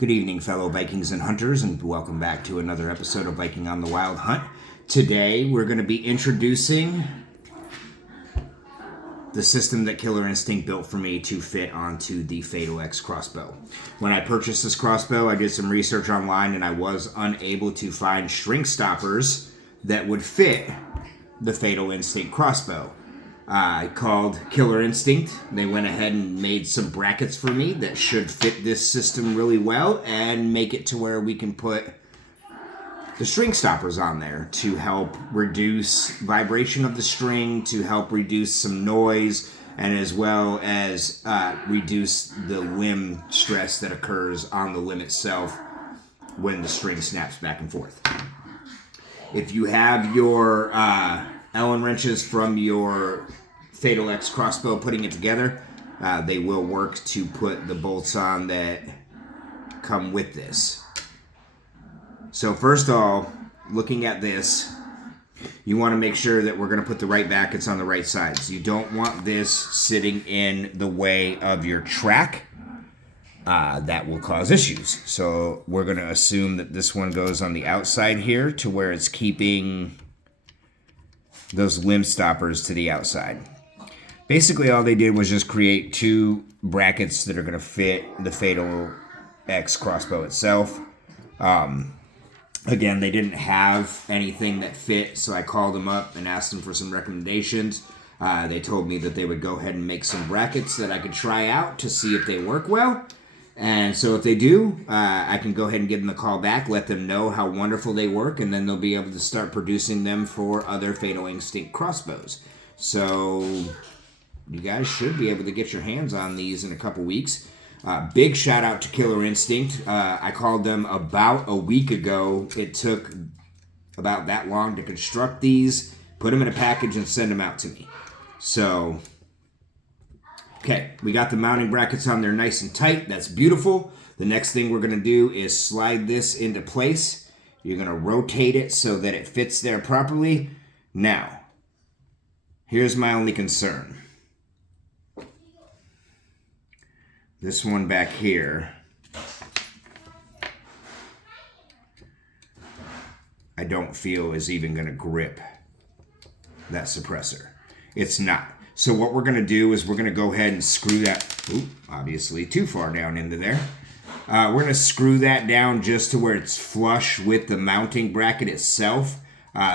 Good evening, fellow Vikings and hunters, and welcome back to another episode of Viking on the Wild Hunt. Today, we're going to be introducing the system that Killer Instinct built for me to fit onto the Fatal X crossbow. When I purchased this crossbow, I did some research online, and I was unable to find string stoppers that would fit the Fatal Instinct crossbow. I called Killer Instinct. They went ahead and made some brackets for me that should fit this system really well and make it to where we can put the string stoppers on there to help reduce vibration of the string, to help reduce some noise, and as well as reduce the limb stress that occurs on the limb itself when the string snaps back and forth. If you have your Allen wrenches from your Fatal X crossbow putting it together, they will work to put the bolts on that come with this. So first of all, looking at this, you want to make sure that we're going to put the right brackets on the right sides. You don't want this sitting in the way of your track. That will cause issues. So we're going to assume that this one goes on the outside here to where it's keeping those limb stoppers to the outside. Basically, all they did was just create two brackets that are going to fit the Fatal X crossbow itself. Again, they didn't have anything that fit, so I called them up and asked them for some recommendations. They told me that they would go ahead and make some brackets that I could try out to see if they work well. And so if they do, I can go ahead and give them a call back, let them know how wonderful they work, and then they'll be able to start producing them for other Fatal Instinct crossbows. So you guys should be able to get your hands on these in a couple weeks. Big shout out to Killer Instinct. I called them about a week ago. It took about that long to construct these, put them in a package, and send them out to me. So, okay, we got the mounting brackets on there nice and tight. That's beautiful. The next thing we're going to do is slide this into place. You're going to rotate it so that it fits there properly. Now, here's my only concern. This one back here, I don't feel is even going to grip that suppressor. It's not. So what we're going to do is we're going to go ahead and screw that, obviously too far down into there. We're going to screw that down just to where it's flush with the mounting bracket itself.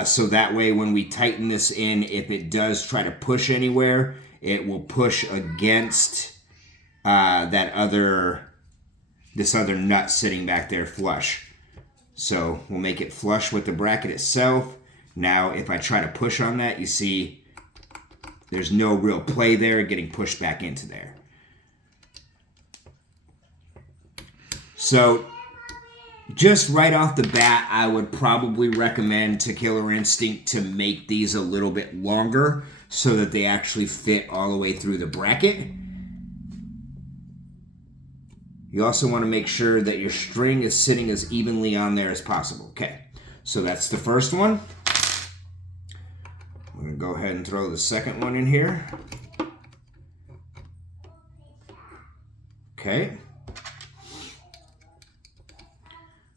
So that way when we tighten this in, if it does try to push anywhere, it will push against this other nut sitting back there flush. So we'll make it flush with the bracket itself. Now if I try to push on that, you see there's no real play there getting pushed back into there. So just right off the bat, I would probably recommend to Killer Instinct to make these a little bit longer so that they actually fit all the way through the bracket. You also want to make sure that your string is sitting as evenly on there as possible. Okay, so that's the first one. I'm going to go ahead and throw the second one in here. Okay.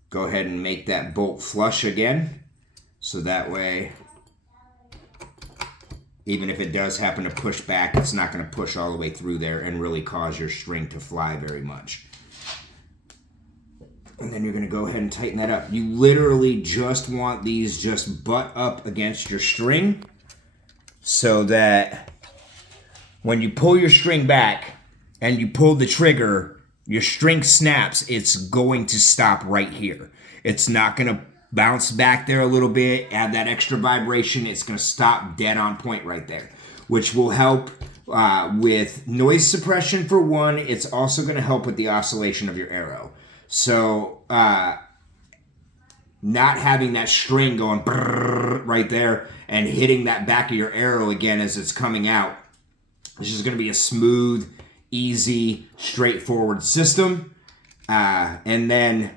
Go ahead and make that bolt flush again. So that way, even if it does happen to push back, it's not going to push all the way through there and really cause your string to fly very much. And then you're going to go ahead and tighten that up. You literally just want these just butt up against your string so that when you pull your string back and you pull the trigger, your string snaps, it's going to stop right here. It's not going to bounce back there a little bit, add that extra vibration. It's going to stop dead on point right there, which will help with noise suppression for one. It's also going to help with the oscillation of your arrow. So, not having that string going right there and hitting that back of your arrow again as it's coming out. This is going to be a smooth, easy, straightforward system. And then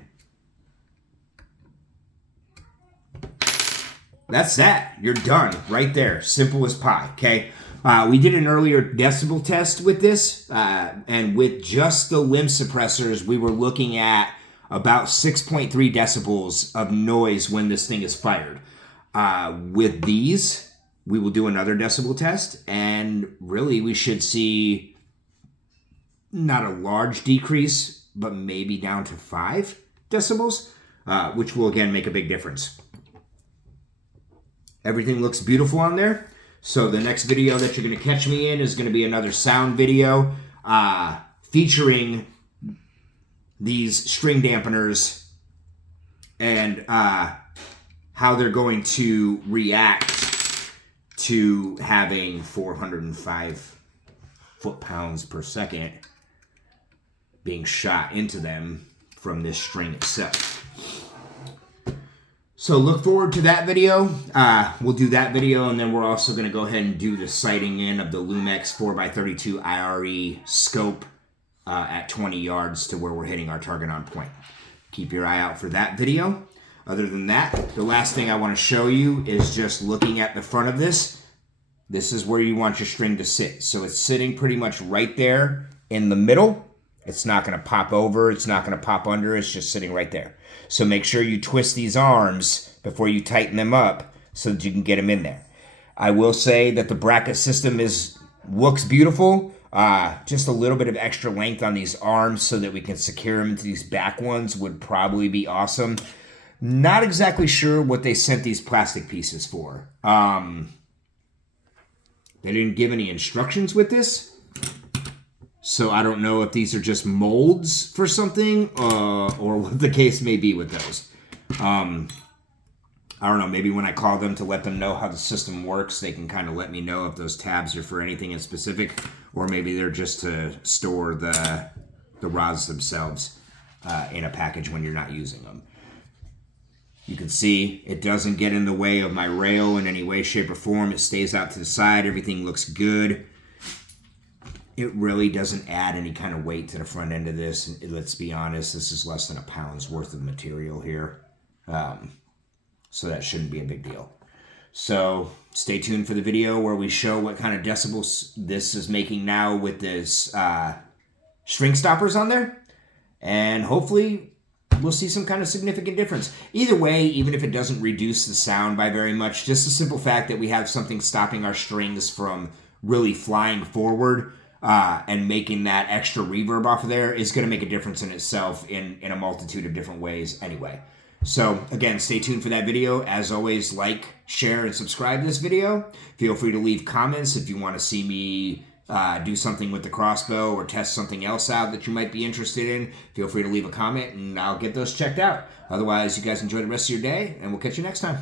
that's that. You're done right there. Simple as pie, okay? We did an earlier decibel test with this, and with just the limb suppressors, we were looking at about 6.3 decibels of noise when this thing is fired. With these, we will do another decibel test, and really we should see not a large decrease, but maybe down to 5 decibels, which will again make a big difference. Everything looks beautiful on there. So the next video that you're going to catch me in is going to be another sound video featuring these string dampeners and how they're going to react to having 405 foot-pounds per second being shot into them from this string itself. So look forward to that video. We'll do that video, and then we're also going to go ahead and do the sighting in of the Lumex 4x32 IRE scope at 20 yards to where we're hitting our target on point. Keep your eye out for that video. Other than that, the last thing I want to show you is just looking at the front of this. This is where you want your string to sit. So it's sitting pretty much right there in the middle. It's not going to pop over. It's not going to pop under. It's just sitting right there. So make sure you twist these arms before you tighten them up so that you can get them in there. I will say that the bracket system looks beautiful. Just a little bit of extra length on these arms so that we can secure them into these back ones would probably be awesome. Not exactly sure what they sent these plastic pieces for. They didn't give any instructions with this. So I don't know if these are just molds for something or what the case may be with those. I don't know, maybe when I call them to let them know how the system works, they can kind of let me know if those tabs are for anything in specific, or maybe they're just to store the rods themselves in a package when you're not using them. You can see it doesn't get in the way of my rail in any way, shape, or form. It stays out to the side. Everything looks good. It really doesn't add any kind of weight to the front end of this. Let's be honest, this is less than a pound's worth of material here. So that shouldn't be a big deal. So stay tuned for the video where we show what kind of decibels this is making now with this string stoppers on there. And hopefully we'll see some kind of significant difference. Either way, even if it doesn't reduce the sound by very much, just the simple fact that we have something stopping our strings from really flying forward and making that extra reverb off of there is going to make a difference in itself in a multitude of different ways anyway. So again, stay tuned for that video. As always, like, share, and subscribe to this video. Feel free to leave comments if you want to see me do something with the crossbow or test something else out that you might be interested in. Feel free to leave a comment and I'll get those checked out. Otherwise, you guys enjoy the rest of your day and we'll catch you next time.